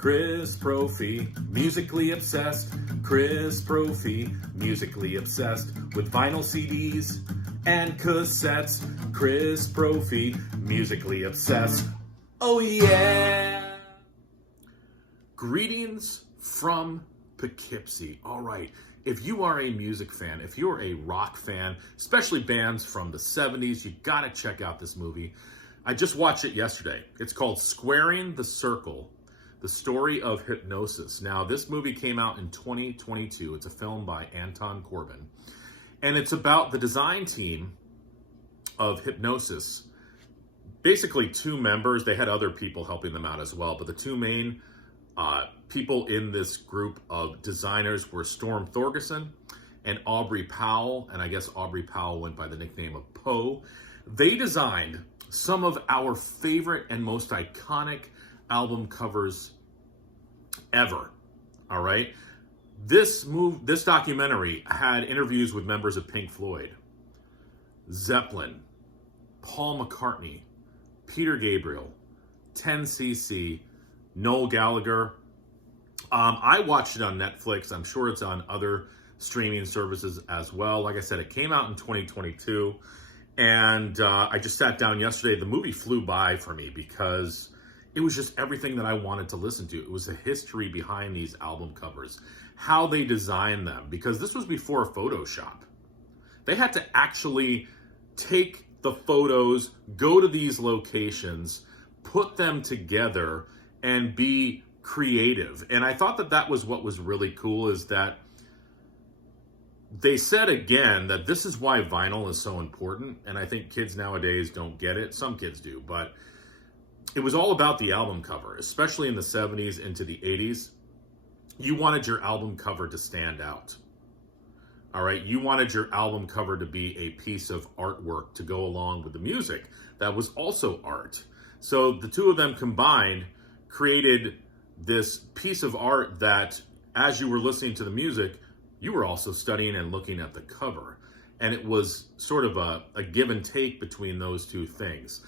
Chris Profi, musically obsessed. Chris Profi, musically obsessed with vinyl CDs and cassettes. Chris Profi, musically obsessed. Oh yeah! Greetings from Poughkeepsie. All right, if you are a music fan, if you're a rock fan, especially bands from the 70s, you gotta check out this movie. I just watched it yesterday. It's called Squaring the Circle, the story of Hipgnosis. Now, this movie came out in 2022. It's a film by Anton Corbijn. And it's about the design team of Hipgnosis. Basically, two members. They had other people helping them out as well. But the two main people in this group of designers were Storm Thorgerson and Aubrey Powell. And I guess Aubrey Powell went by the nickname of Poe. They designed some of our favorite and most iconic album covers ever. All right. This documentary had interviews with members of Pink Floyd, Zeppelin, Paul McCartney, Peter Gabriel, 10cc, Noel Gallagher. I watched it on Netflix. I'm sure it's on other streaming services as well. Like I said, it came out in 2022. And I just sat down yesterday. The movie flew by for me because it was just everything that I wanted to listen to. It was the history behind these album covers, how they designed them, because this was before Photoshop. They had to actually take the photos, go to these locations, put them together, and be creative. And I thought that that was what was really cool, is that they said again that this is why vinyl is so important. And I think kids nowadays don't get it. Some kids do, but it was all about the album cover, especially in the 70s into the 80s. You wanted your album cover to stand out. All right. You wanted your album cover to be a piece of artwork to go along with the music that was also art. So the two of them combined created this piece of art that, as you were listening to the music, you were also studying and looking at the cover. And it was sort of a give and take between those two things.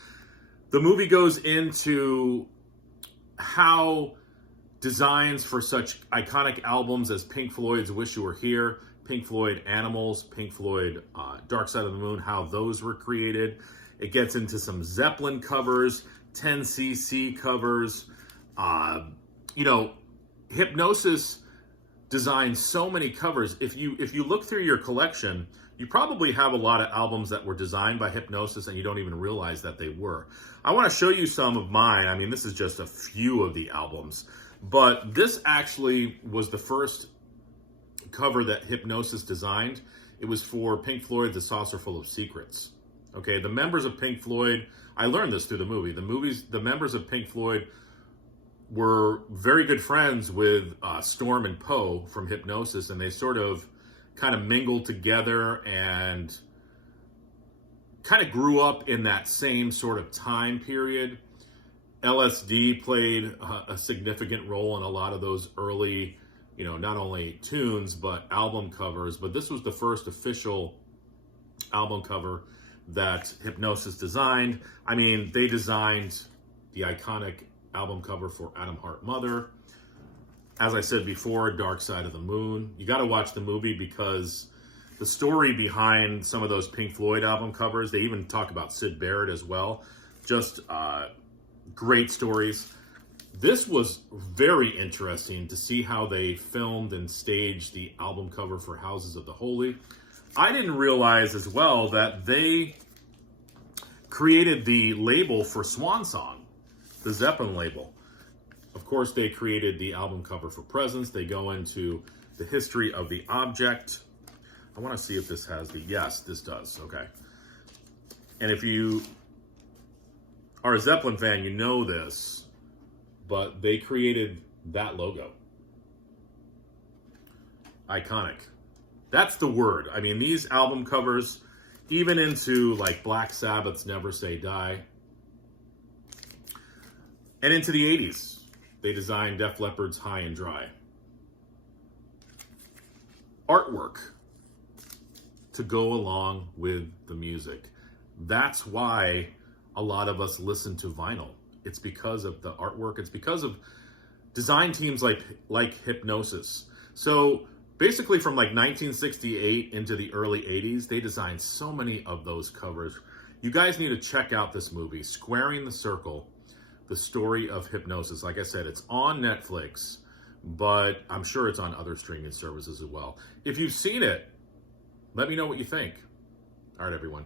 The movie goes into how designs for such iconic albums as Pink Floyd's Wish You Were Here, Pink Floyd Animals, Pink Floyd Dark Side of the Moon, how those were created. It gets into some Zeppelin covers, 10cc covers. Hipgnosis designed so many covers. If you look through your collection, you probably have a lot of albums that were designed by Hipgnosis and you don't even realize that they were. I want to show you some of mine. I mean, this is just a few of the albums, but this actually was the first cover that Hipgnosis designed. It was for Pink Floyd's A Saucer Full of Secrets. Okay, the members of Pink Floyd, I learned this through the movie. The members of Pink Floyd were very good friends with Storm and Poe from Hipgnosis, and they sort of kind of mingled together and kind of grew up in that same sort of time period. LSD played a significant role in a lot of those early, not only tunes, but album covers. But this was the first official album cover that Hipgnosis designed. I mean, they designed the iconic album cover for Atom Heart Mother. As I said before, Dark Side of the Moon. You got to watch the movie because the story behind some of those Pink Floyd album covers, they even talk about Syd Barrett as well. Just great stories. This was very interesting to see how they filmed and staged the album cover for Houses of the Holy. I didn't realize as well that they created the label for Swan Song, the Zeppelin label. Of course, they created the album cover for Presence. They go into the history of the object. I want to see if this has yes, this does. Okay. And if you are a Zeppelin fan, you know this, but they created that logo. Iconic. That's the word. I mean, these album covers, even into like Black Sabbath's Never Say Die, and into the 80s, they designed Def Leppard's High and Dry. Artwork to go along with the music. That's why a lot of us listen to vinyl. It's because of the artwork. It's because of design teams like Hipgnosis. So basically from like 1968 into the early 80s, they designed so many of those covers. You guys need to check out this movie, Squaring the Circle, the story of Hipgnosis. Like I said, it's on Netflix, but I'm sure it's on other streaming services as well. If you've seen it, let me know what you think. All right, everyone.